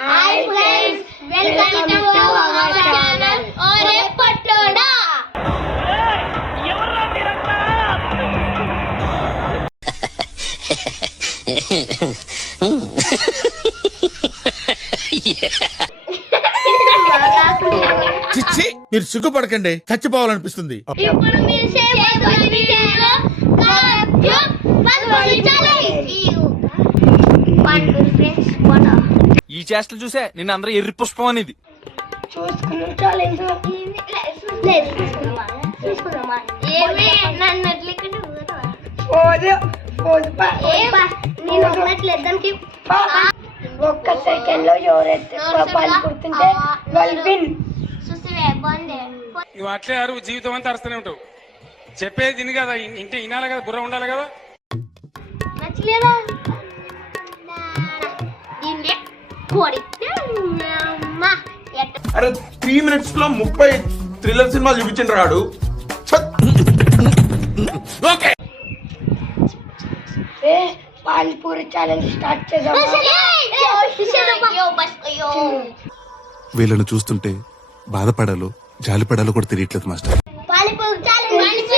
Hi friends welcome to our channel ఒరే పట్టోడా చిచ్చి మీరు సిగ్గుపడకండి. చచ్చిపోవాలనిపిస్తుంది. ఇప్పుడు మీరు వన్ టూ ఫ్రెండ్స్ ఫోటో ఈ చేష్టలు చూసే నిన్న అందరూ ఎర్రి పుష్పం అనేది. చూసుకున్న ఒక్క సెకండ్లో ఎవరైతే నువ్వు అట్లే అరువు జీవితం అంతా అరుస్తూనే ఉంటావు. చెప్పేది తిని కదా ఇంటే వినాలి కదా బుర్ర ఉండాలి కదా. నచ్చలేదా? కొడితే అరే త్రీ మినిట్స్లో ముప్పై థ్రిల్లర్ సినిమాలు చూపించండి రాడు ఓకే. ఏ పానీపూరి ఛాలెంజ్ స్టార్ట్ చేద్దాం వీళ్ళను చూస్తుంటే బాధపడాలో జాలిపడాలో కూడా తెలియట్లేదు మాస్టర్. పాలిపోయి ఛాలెంజ్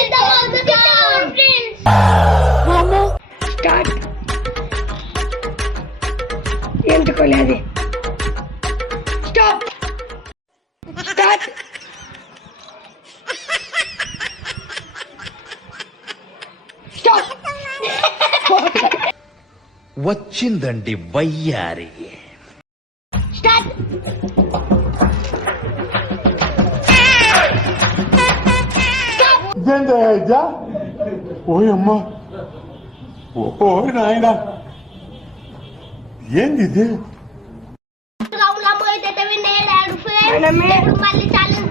ఎందుకోలేదు స్టాప్ స్టాప్ వచ్చిందండి వయ్యారి. ఓయమ్మా ఓ నాయన ఏంది ఇది రౌండ్లో పోయితే వినేలాడు ఫ్రెండ్స్ ఇప్పుడు మళ్ళీ ఛాలెంజ్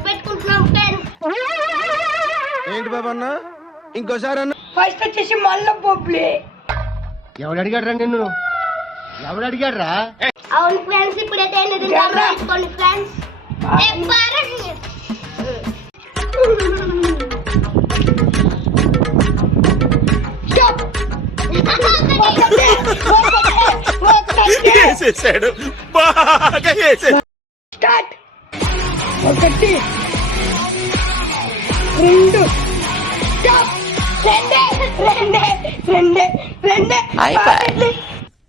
పెట్టుకుంటున్నాం ఫ్రెండ్స్ ఏంటి బాబన్న ఇంకోసారి అన్న. ఫస్ట్ వచ్చేసి మళ్ళా బొబ్బులే. అవును ఫ్రెండ్స్ ఇప్పుడైతే ఎనిమిది జర్రా. పెట్టుకోండి ఫ్రెండ్స్ ఏ పారండి వేసేసాడు బాగా వేసేసాడు స్టార్ట్. ఒకటి. రెండు.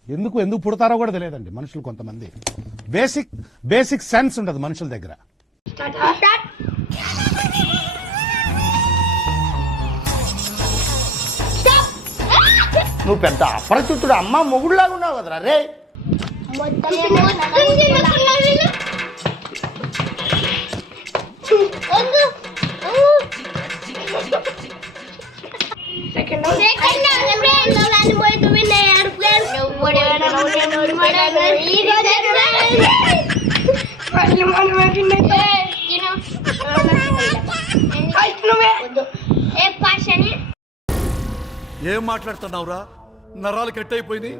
ఎందుకు ఎందుకు పుడతారో కూడా తెలియదండి మనుషులు కొంతమంది. బేసిక్ బేసిక్ సెన్స్ ఉండదు మనుషుల దగ్గర. నువ్వు పెద్ద అపరిచితుడు అమ్మ మొగుడులాగా ఉన్నావు కదరా రే. ఏం మాట్లాడుతున్నావురా? నరాలు కట్ అయిపోయింది